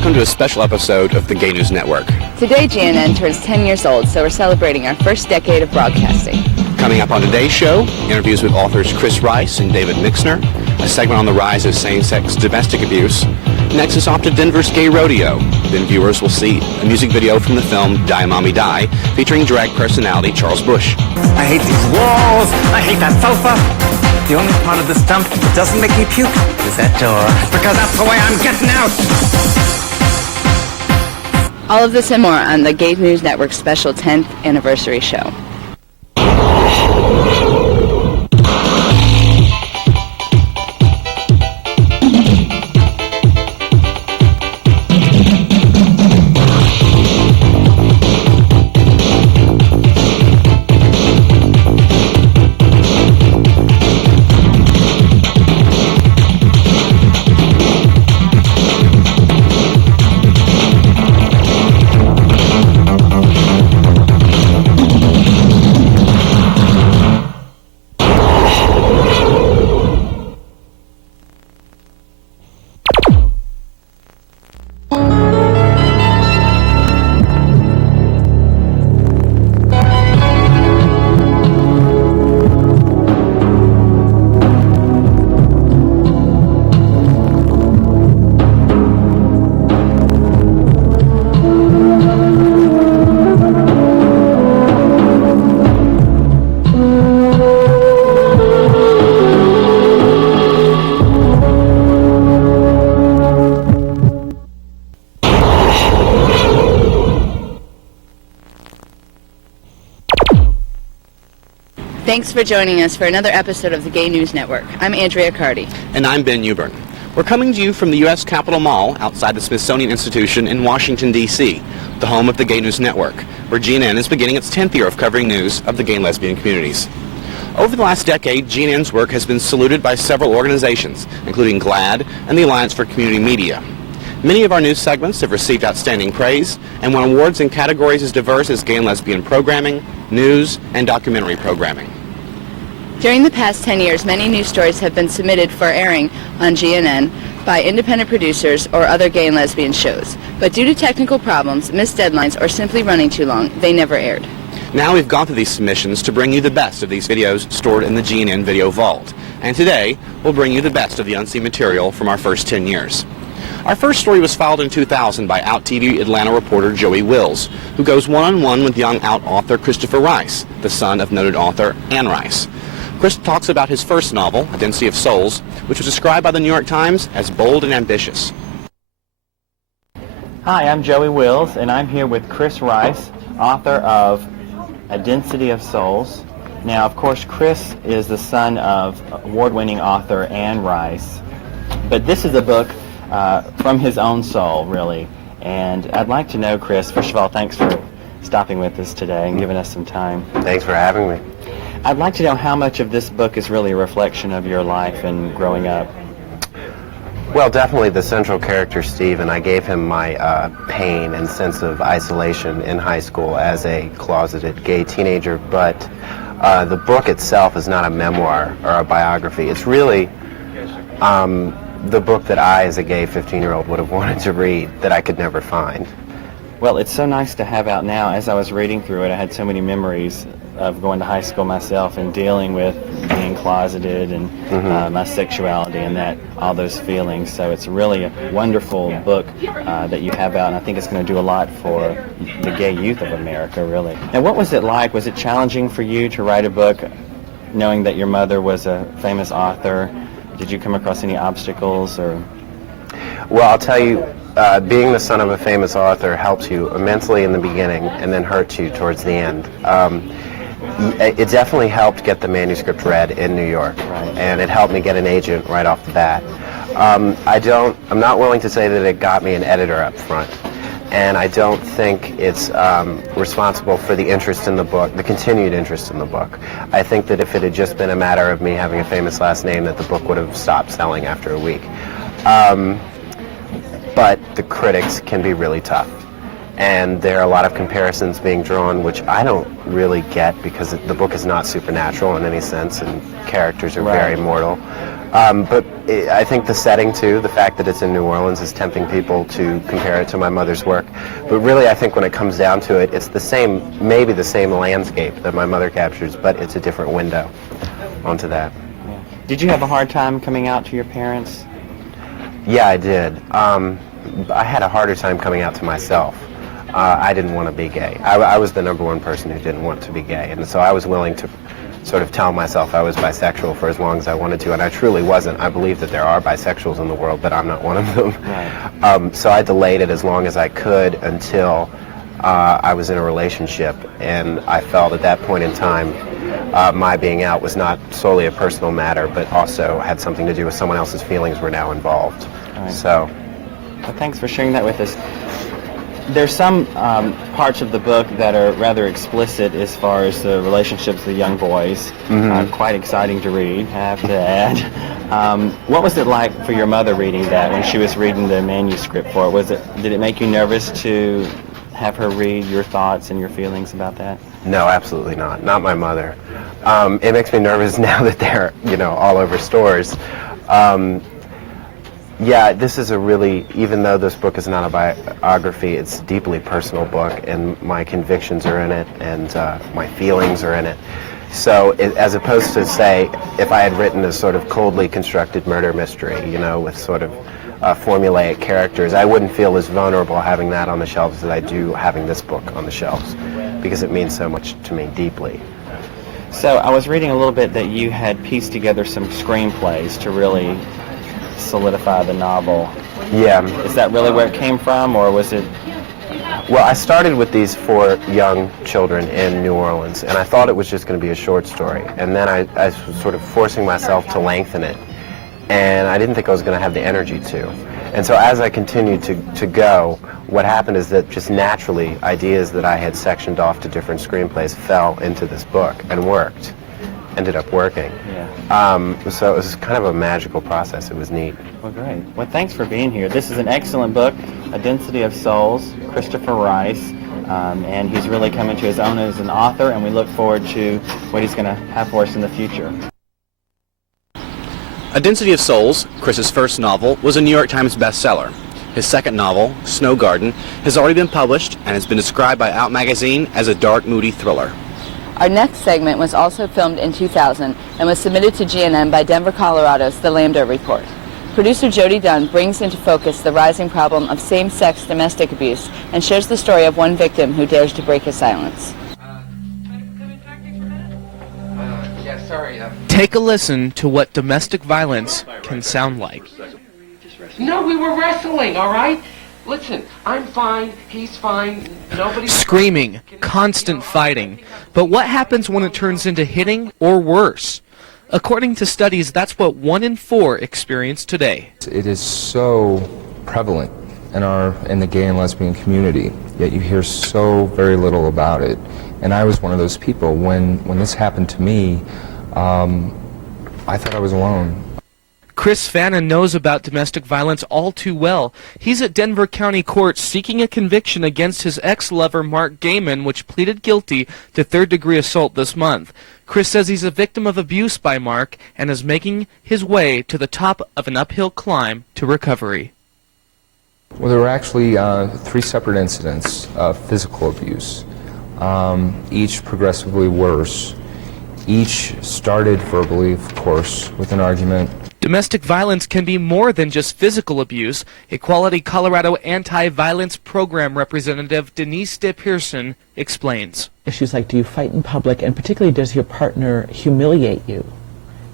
welcome to a special episode of the Gay News Network. Today, GNN turns 10 years old, so we're celebrating our first decade of broadcasting. Coming up on today's show, interviews with authors Chris Rice and David Mixner, a segment on the rise of same-sex domestic abuse. Next is off to Denver's Gay Rodeo. Then viewers will see a music video from the film Die Mommy Die, featuring drag personality Charles Busch. I hate these walls. I hate that sofa. The only part of the stump that doesn't make me puke is that door, because that's the way I'm getting out. All of this and more on the Gay News Network's special 10th anniversary show. Thanks for joining us for another episode of the Gay News Network. I'm Andrea Cardy. And I'm Ben Newburn. We're coming to you from the U.S. Capitol Mall outside the Smithsonian Institution in Washington, D.C., the home of the Gay News Network, where GNN is beginning its 10th year of covering news of the gay and lesbian communities. Over the last decade, GNN's work has been saluted by several organizations, including GLAAD and the Alliance for Community Media. Many of our news segments have received outstanding praise and won awards in categories as diverse as gay and lesbian programming, news, and documentary programming. During the past 10 years, many news stories have been submitted for airing on GNN by independent producers or other gay and lesbian shows. But due to technical problems, missed deadlines, or simply running too long, they never aired. Now we've gone through these submissions to bring you the best of these videos stored in the GNN Video Vault. And today, we'll bring you the best of the unseen material from our first 10 years. Our first story was filed in 2000 by Out TV Atlanta reporter Joey Wills, who goes one-on-one with young Out author Christopher Rice, the son of noted author Anne Rice. Chris talks about his first novel, Identity of Souls, which was described by the New York Times as bold and ambitious. Hi, I'm Joey Wills, and I'm here with Chris Rice, author of Identity of Souls. Now, of course, Chris is the son of award-winning author Anne Rice, but this is a book from his own soul, really. And I'd like to know, Chris, first of all, thanks for stopping with us today and giving us some time. Thanks for having me. I'd like to know how much of this book is really a reflection of your life and growing up. Well, definitely the central character, Steve, and I gave him my pain and sense of isolation in high school as a closeted gay teenager, but the book itself is not a memoir or a biography. It's really the book that I, as a gay 15-year-old, would have wanted to read that I could never find. Well, it's so nice to have out now. As I was reading through it, I had so many memories of going to high school myself and dealing with being closeted and my sexuality and that all those feelings. So it's really a wonderful book that you have out, and I think it's going to do a lot for the gay youth of America, really. Now, what was it like? Was it challenging for you to write a book knowing that your mother was a famous author? Did you come across any obstacles? Or? Well, I'll tell you, being the son of a famous author helps you immensely in the beginning and then hurts you towards the end. It definitely helped get the manuscript read in New York, and it helped me get an agent right off the bat. I'm not willing to say that it got me an editor up front, and I don't think it's responsible for the interest in the book, the continued interest in the book. I think that if it had just been a matter of me having a famous last name, that the book would have stopped selling after a week. But the critics can be really tough. And there are a lot of comparisons being drawn, which I don't really get because the book is not supernatural in any sense, and characters are very mortal. But I think the setting, too, the fact that it's in New Orleans is tempting people to compare it to my mother's work. But really, I think when it comes down to it, it's the same, maybe the same landscape that my mother captures, but it's a different window onto that. Yeah. Did you have a hard time coming out to your parents? Yeah, I did. I had a harder time coming out to myself. I didn't want to be gay. I was the number one person who didn't want to be gay, and so I was willing to sort of tell myself I was bisexual for as long as I wanted to, and I truly wasn't. I believe that there are bisexuals in the world, but I'm not one of them. Right. So I delayed it as long as I could until I was in a relationship, and I felt at that point in time my being out was not solely a personal matter, but also had something to do with someone else's feelings were now involved. Right. So, well, thanks for sharing that with us. There's some parts of the book that are rather explicit as far as the relationships of the young boys. Quite exciting to read, I have to add. What was it like for your mother reading that when she was reading the manuscript for it? Did it make you nervous to have her read your thoughts and your feelings about that? No, absolutely not. Not my mother. It makes me nervous now that they're, all over stores. Yeah, this is a really, even though this book is not a biography, it's a deeply personal book, and my convictions are in it, and my feelings are in it. So, as opposed to, say, if I had written a sort of coldly constructed murder mystery, with sort of formulaic characters, I wouldn't feel as vulnerable having that on the shelves as I do having this book on the shelves, because it means so much to me deeply. So, I was reading a little bit that you had pieced together some screenplays to really solidify the novel. Yeah. Is that really where it came from, or was it? Well, I started with these 4 young children in New Orleans, and I thought it was just going to be a short story. And then I was sort of forcing myself to lengthen it, and I didn't think I was going to have the energy to. And so as I continued to go, what happened is that just naturally ideas that I had sectioned off to different screenplays fell into this book and ended up working. Yeah. So it was kind of a magical process. It was neat. Well, great. Well, thanks for being here. This is an excellent book, A Density of Souls, Christopher Rice, and he's really coming to his own as an author, and we look forward to what he's going to have for us in the future. A Density of Souls, Chris's first novel, was a New York Times bestseller. His second novel, Snow Garden, has already been published and has been described by Out Magazine as a dark, moody thriller. Our next segment was also filmed in 2000 and was submitted to GNN by Denver, Colorado's The Lambda Report. Producer Jody Dunn brings into focus the rising problem of same-sex domestic abuse and shares the story of one victim who dares to break his silence. Take a listen to what domestic violence can sound like. No, we were wrestling, all right? Listen, I'm fine, he's fine, nobody's... Screaming, constant fighting. But what happens when it turns into hitting or worse? According to studies, that's what 1 in 4 experience today. It is so prevalent in the gay and lesbian community, yet you hear so very little about it. And I was one of those people. When this happened to me, I thought I was alone. Chris Fannin knows about domestic violence all too well. He's at Denver County Court seeking a conviction against his ex-lover Mark Gaiman, which pleaded guilty to third-degree assault this month. Chris says he's a victim of abuse by Mark and is making his way to the top of an uphill climb to recovery. Well, there were actually 3 separate incidents of physical abuse, each progressively worse. Each started verbally, of course, with an argument. Domestic violence can be more than just physical abuse. Equality Colorado Anti-Violence Program Representative Denise De Pearson explains. Issues like, do you fight in public, and particularly does your partner humiliate you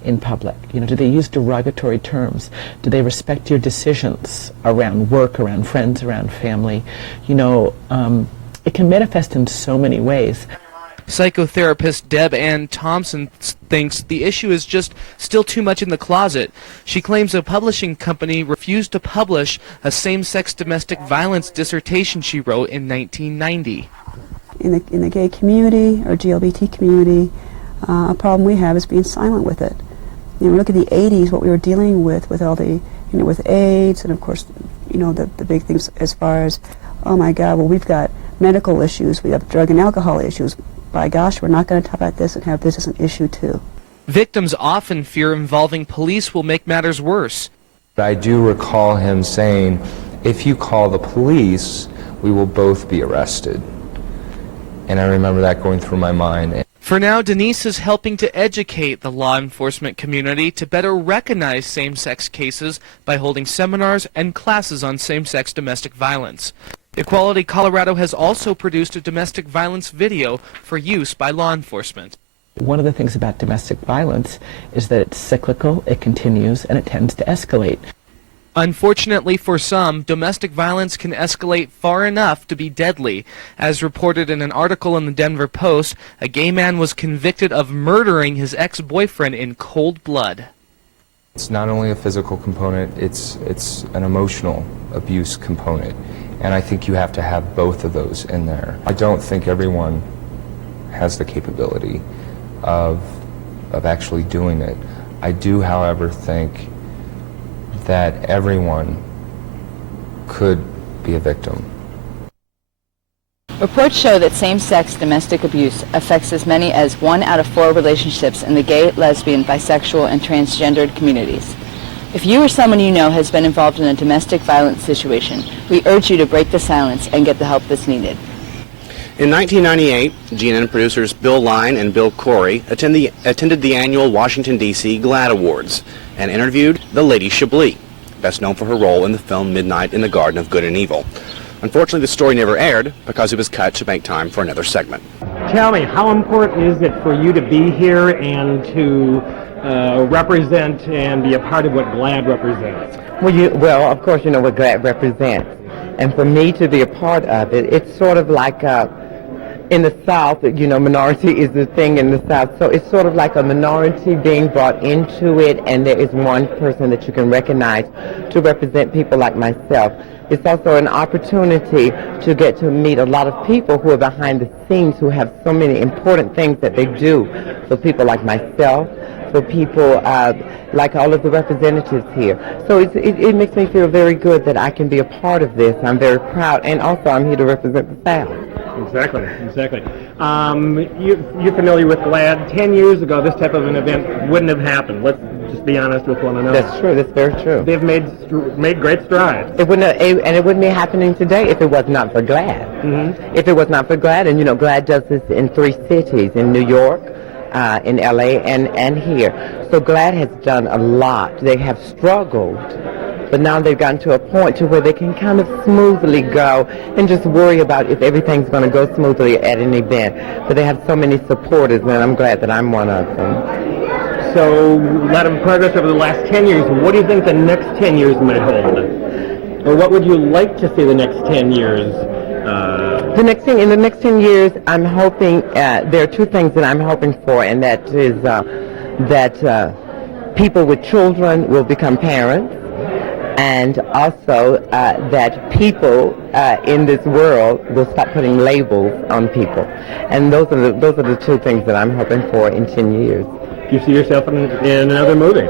in public? Do they use derogatory terms? Do they respect your decisions around work, around friends, around family? It can manifest in so many ways. Psychotherapist Deb Ann Thompson thinks the issue is just still too much in the closet. She claims a publishing company refused to publish a same-sex domestic violence dissertation she wrote in 1990. In the gay community or GLBT community, a problem we have is being silent with it. Look at the 80s, what we were dealing with all the, with AIDS, and of course, the big things as far as, oh my God, well, we've got medical issues, we have drug and alcohol issues. By gosh, we're not going to talk about this and have this as an issue too. Victims often fear involving police will make matters worse. I do recall him saying, if you call the police, we will both be arrested. And I remember that going through my mind. For now, Denise is helping to educate the law enforcement community to better recognize same-sex cases by holding seminars and classes on same-sex domestic violence. Equality Colorado has also produced a domestic violence video for use by law enforcement. One of the things about domestic violence is that it's cyclical, it continues, and it tends to escalate. Unfortunately for some, domestic violence can escalate far enough to be deadly. As reported in an article in the Denver Post, a gay man was convicted of murdering his ex-boyfriend in cold blood. It's not only a physical component, it's an emotional abuse component. And I think you have to have both of those in there. I don't think everyone has the capability of actually doing it. I do, however, think that everyone could be a victim. Reports show that same-sex domestic abuse affects as many as 1 out of 4 relationships in the gay, lesbian, bisexual, and transgendered communities. If you or someone you know has been involved in a domestic violence situation, we urge you to break the silence and get the help that's needed. In 1998, GNN producers Bill Line and Bill Corey attended the annual Washington, D.C. GLAAD Awards and interviewed the Lady Chablis, best known for her role in the film Midnight in the Garden of Good and Evil. Unfortunately, the story never aired because it was cut to make time for another segment. Tell me, how important is it for you to be here and to represent and be a part of what GLAAD represents? Well, of course, you know what GLAAD represents. And for me to be a part of it, it's sort of like in the South, you know, minority is the thing in the South. So it's sort of like a minority being brought into it, and there is one person that you can recognize to represent people like myself. It's also an opportunity to get to meet a lot of people who are behind the scenes, who have so many important things that they do. So people like myself, for people like all of the representatives here. So it makes me feel very good that I can be a part of this. I'm very proud, and also I'm here to represent the South. Exactly. You're familiar with GLAAD. 10 years ago, this type of an event wouldn't have happened. Let's just be honest with one another. That's true. That's very true. They've made great strides. It wouldn't be happening today if it was not for GLAAD. Mm-hmm. If it was not for GLAAD, and you know, GLAAD does this in 3 cities, in New York, in LA, and here. So GLAAD has done a lot. They have struggled, but now they've gotten to a point to where they can kind of smoothly go and just worry about if everything's going to go smoothly at an event. But they have so many supporters, and I'm glad that I'm one of them. So, a lot of progress over the last 10 years. What do you think the next 10 years might hold? Or what would you like to see the next 10 years? In the next 10 years, I'm hoping, there are 2 things that I'm hoping for, and that is that people with children will become parents, and also that people in this world will stop putting labels on people. And those are the 2 things that I'm hoping for in 10 years. Do you see yourself in another movie?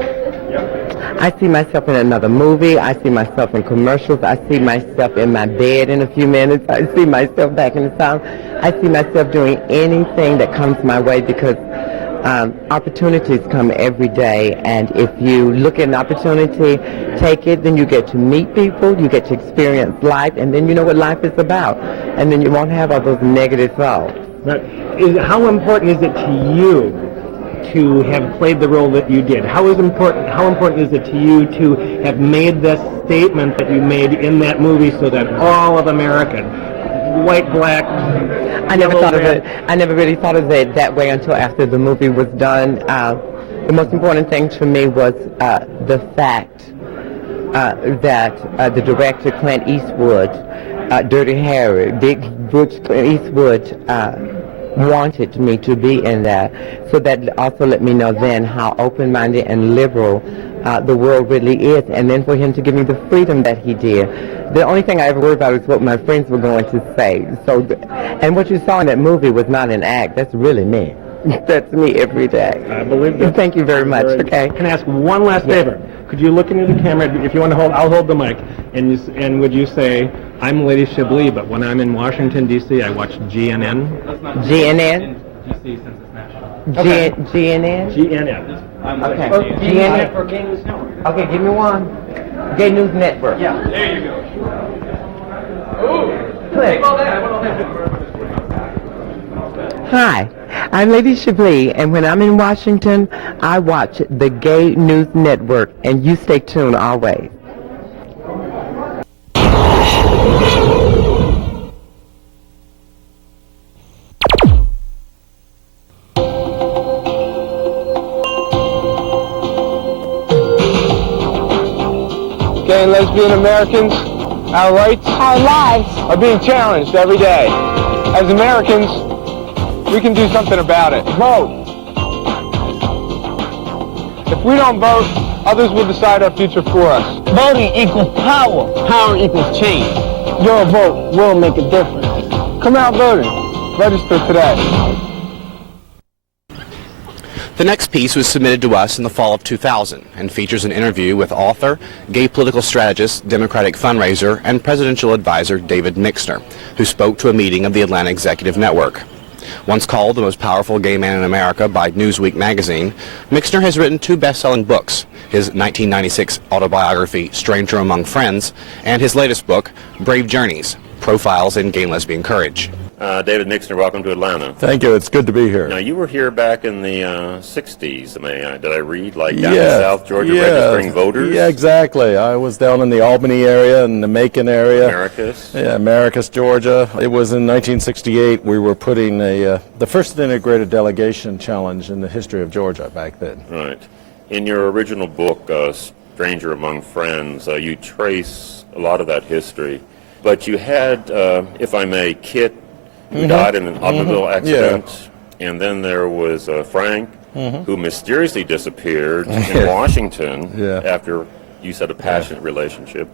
I see myself in another movie. I see myself in commercials. I see myself in my bed in a few minutes. I see myself back in the South. I see myself doing anything that comes my way, because opportunities come every day, and if you look at an opportunity, take it, then you get to meet people, you get to experience life, and then you know what life is about, and then you won't have all those negative thoughts. But how important is it to you to have played the role that you did? How important is it to you to have made this statement that you made in that movie, so that all of America, white, black, I never thought of it. I never really thought of it that way until after the movie was done. The most important thing to me was the fact that the director, Clint Eastwood, Dirty Harry, Big Butch Clint Eastwood, wanted me to be in that. So that also let me know then how open-minded and liberal the world really is, and then for him to give me the freedom that he did. The only thing I ever worried about is what my friends were going to say. So, and what you saw in that movie was not an act. That's really me. That's me every day. I believe that. Thank you very much. Okay. Can I ask one last favor? Could you look into the camera? If you want to hold, I'll hold the mic. And would you say, I'm Lady Chablis, but when I'm in Washington, D.C., I watch GNN? GNN? DC, since it's national. GNN? GNN. Okay. GNN. For Gay News Network. Okay, give me one. Gay News Network. Yeah, there you go. Click. All that. I want all that. Hi, I'm Lady Chablis, and when I'm in Washington, I watch the Gay News Network, and you stay tuned always. Gay and lesbian Americans, our rights, our lives are being challenged every day. As Americans, we can do something about it. Vote. If we don't vote, others will decide our future for us. Voting equals power. Power equals change. Your vote will make a difference. Come out voting. Register today. The next piece was submitted to us in the fall of 2000 and features an interview with author, gay political strategist, Democratic fundraiser, and presidential advisor David Mixner, who spoke to a meeting of the Atlanta Executive Network. Once called the most powerful gay man in America by Newsweek magazine, Mixner has written 2 best-selling books, his 1996 autobiography, Stranger Among Friends, and his latest book, Brave Journeys, Profiles in Gay and Lesbian Courage. David Mixner, welcome to Atlanta. Thank you. It's good to be here. Now, you were here back in the 60s, did I read, like down in South Georgia registering voters? Yeah, exactly. I was down in the Albany area and the Macon area. Maracus? Yeah, Maracus, Georgia. It was in 1968 we were putting the first integrated delegation challenge in the history of Georgia back then. Right. In your original book, Stranger Among Friends, you trace a lot of that history. But you had, if I may, Kit, who died in an automobile accident, and then there was Frank, who mysteriously disappeared in Washington after, you said, a passionate relationship.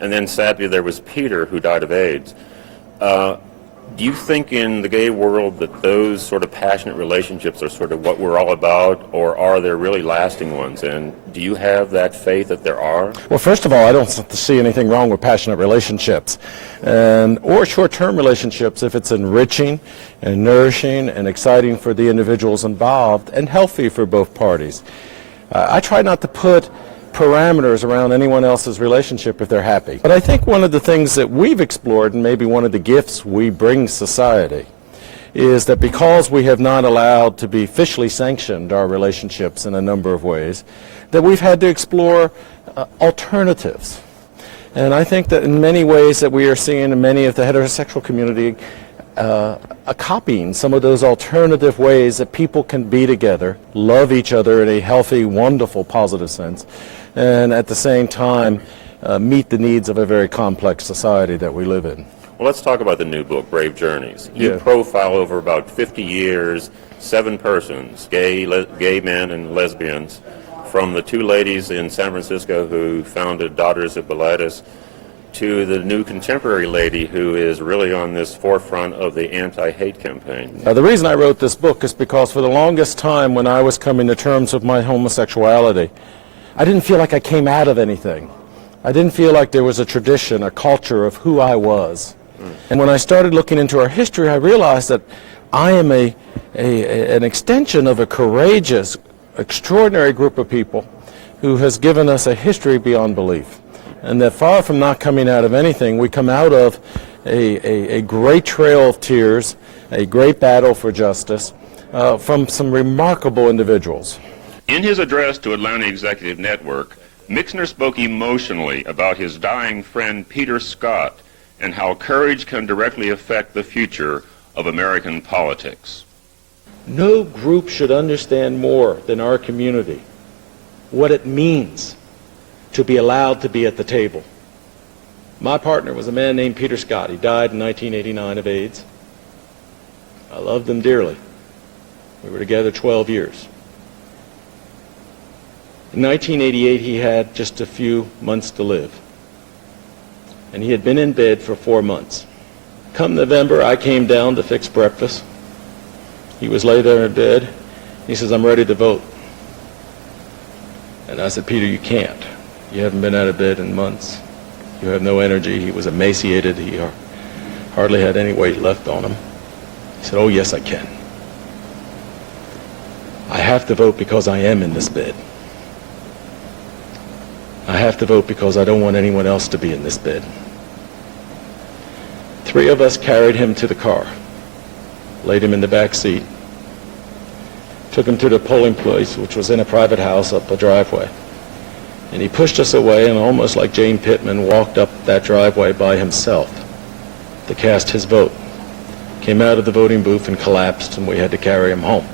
And then sadly there was Peter, who died of AIDS. Do you think in the gay world that those sort of passionate relationships are sort of what we're all about, or are there really lasting ones? And do you have that faith that there are? Well, first of all, I don't see anything wrong with passionate relationships or short-term relationships if it's enriching and nourishing and exciting for the individuals involved and healthy for both parties. I try not to put parameters around anyone else's relationship if they're happy. But I think one of the things that we've explored, and maybe one of the gifts we bring society, is that because we have not allowed to be officially sanctioned our relationships in a number of ways, that we've had to explore alternatives. And I think that in many ways that we are seeing in many of the heterosexual community copying some of those alternative ways that people can be together, love each other in a healthy, wonderful, positive sense, and at the same time meet the needs of a very complex society that we live in. Well, let's talk about the new book, Brave Journeys. You profile over about 50 years, 7 persons, gay men and lesbians, from the 2 ladies in San Francisco who founded Daughters of Bilitis to the new contemporary lady who is really on this forefront of the anti-hate campaign. The reason I wrote this book is because for the longest time when I was coming to terms with my homosexuality, I didn't feel like I came out of anything. I didn't feel like there was a tradition, a culture of who I was. And when I started looking into our history, I realized that I am an extension of a courageous, extraordinary group of people who has given us a history beyond belief. And that far from not coming out of anything, we come out of a great trail of tears, a great battle for justice from some remarkable individuals. In his address to Atlanta Executive Network, Mixner spoke emotionally about his dying friend Peter Scott and how courage can directly affect the future of American politics. No group should understand more than our community what it means to be allowed to be at the table. My partner was a man named Peter Scott. He died in 1989 of AIDS. I loved him dearly. We were together 12 years. In 1988, he had just a few months to live. And he had been in bed for 4 months. Come November, I came down to fix breakfast. He was laid there in bed. He says, "I'm ready to vote." And I said, "Peter, you can't. You haven't been out of bed in months. You have no energy." He was emaciated. He hardly had any weight left on him. He said, "Oh, yes, I can." I have to vote because I am in this bed. I have to vote because I don't want anyone else to be in this bed. 3 of us carried him to the car, laid him in the back seat, took him to the polling place, which was in a private house up a driveway. And he pushed us away and, almost like Jane Pittman, walked up that driveway by himself to cast his vote. Came out of the voting booth and collapsed, and we had to carry him home.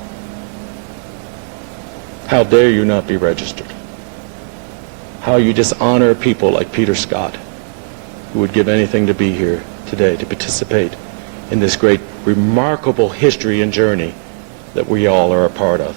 How dare you not be registered? How you dishonor people like Peter Scott, who would give anything to be here today to participate in this great, remarkable history and journey that we all are a part of.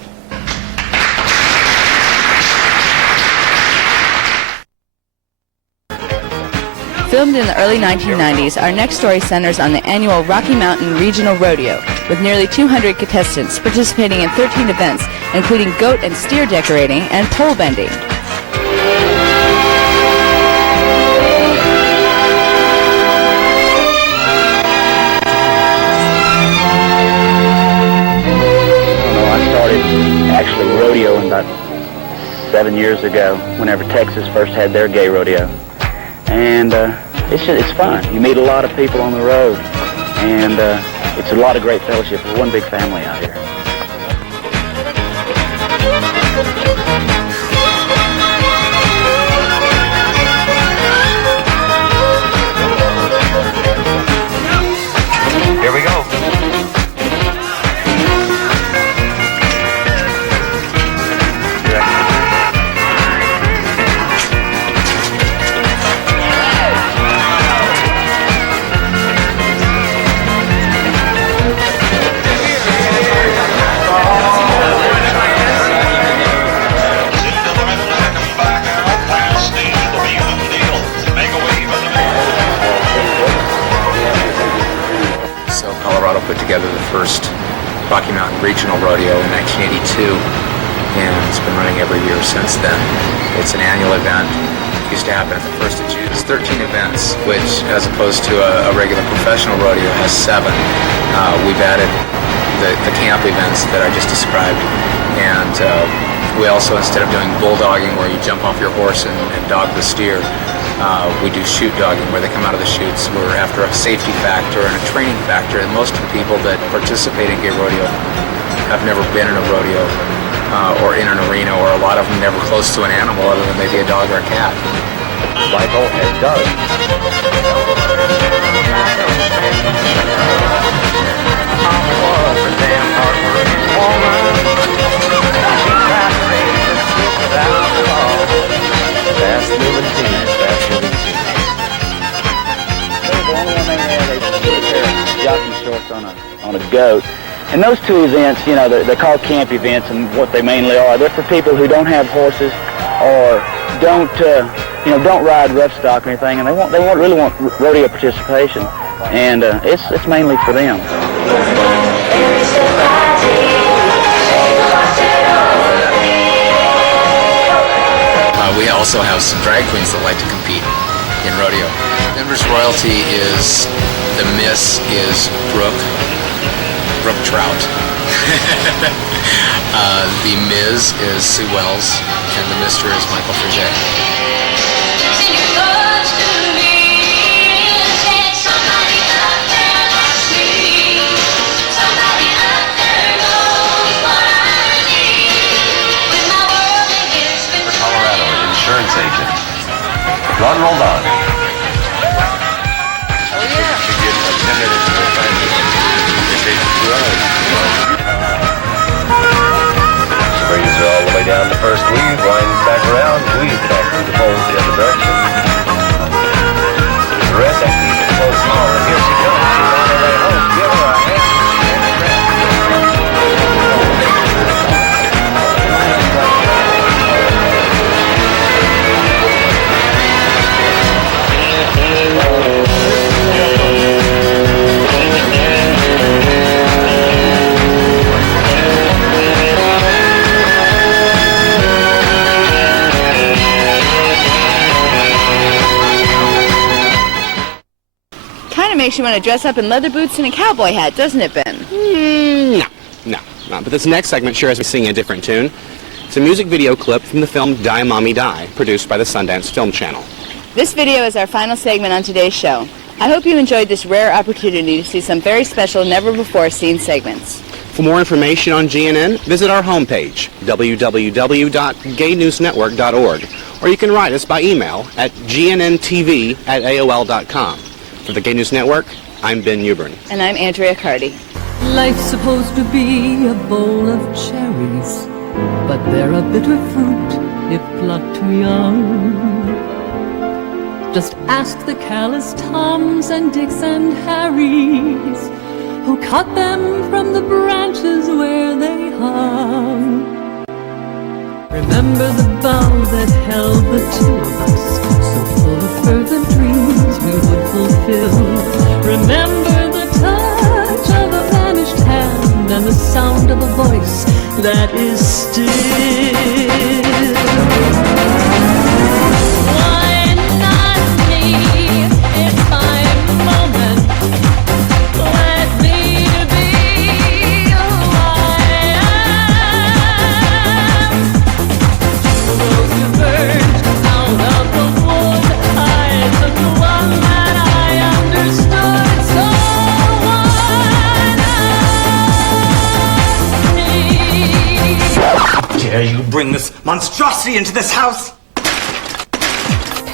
Filmed in the early 1990s, our next story centers on the annual Rocky Mountain Regional Rodeo, with nearly 200 contestants participating in 13 events, including goat and steer decorating and pole bending. Actually rodeoing about 7 years ago, whenever Texas first had their gay rodeo. And it's fun. You meet a lot of people on the road, and it's a lot of great fellowship. We're one big family out here. Here we go. Put together the first Rocky Mountain Regional Rodeo in 1982, and it's been running every year since then. It's an annual event. It used to happen at the 1st of June. It's 13 events, which, as opposed to a regular professional rodeo, has 7. We've added the camp events that I just described, and we also, instead of doing bulldogging, where you jump off your horse and dog the steer, we do shoot dogging, where they come out of the chutes. We're after a safety factor and a training factor, and most of the people that participate in gay rodeo have never been in a rodeo or in an arena, or a lot of them never close to an animal other than maybe a dog or a cat. Michael and Doug. Fast moving teams, fast moving teams. The only one they had, they put a pair of jockey shorts on a goat. And those 2 events, you know, they're called camp events, and what they mainly are, they're for people who don't have horses or don't ride rough stock or anything, and they really want rodeo participation, and it's mainly for them. We also have some drag queens that like to compete in rodeo. Denver's royalty is, the Miss is Brooke Trout. The Ms. is Sue Wells, and the Mr. is Michael Frigé. Insurance agent. Ron Roldan. Oh, yeah. To get attended into the family. Springs are all the way down the first weave, winds back around, weave back through the poles the other direction. The rest that keeps the pole small, and here she comes. She's on her way home. Give her a hand. Kind of makes you want to dress up in leather boots and a cowboy hat, doesn't it, Ben? No. But this next segment sure has me singing a different tune. It's a music video clip from the film Die Mommy Die, produced by the Sundance Film Channel. This video is our final segment on today's show. I hope you enjoyed this rare opportunity to see some very special, never-before-seen segments. For more information on GNN, visit our homepage, www.gaynewsnetwork.org, or you can write us by email at gnntv@aol.com. For the Gay News Network, I'm Ben Newburn. And I'm Andrea Cardy. Life's supposed to be a bowl of cherries, but they're a bitter fruit if plucked too young. Just ask the callous Toms and Dicks and Harrys who cut them from the branches where they hung. Remember the bough that held the two of us, so full of further dreams we would fulfill. Remember the touch of a vanished hand and the sound of a voice that is still. You bring this monstrosity into this house?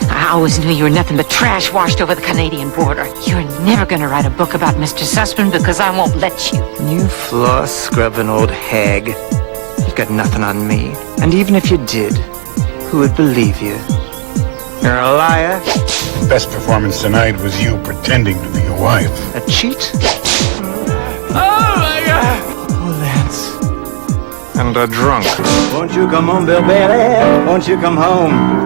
I always knew you were nothing but trash washed over the Canadian border. You're never gonna write a book about Mr. Sussman because I won't let you. You floor-scrubbing old hag. You've got nothing on me. And even if you did, who would believe you? You're a liar. The best performance tonight was you pretending to be your wife. A cheat? Oh my God! Oh, Lance. And a drunk. Won't you come home, Bill Bailey? Won't you come home?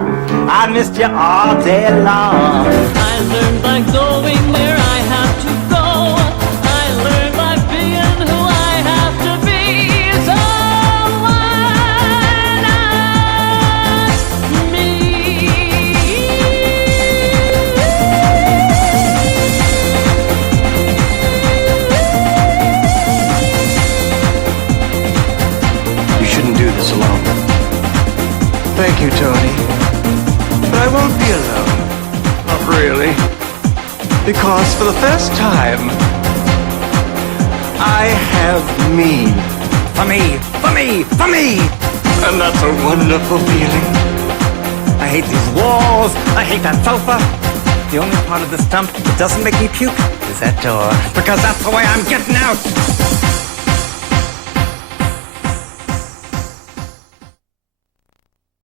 I missed you all day long. I learned by going where I have to go. I learned by being who I have to be. So why not me? You shouldn't do this alone. Thank you, Tony. But I won't be alone. Not really. Because for the first time, I have me. For me, for me, for me! And that's a wonderful feeling. I hate these walls. I hate that sofa. The only part of the stump that doesn't make me puke is that door. Because that's the way I'm getting out.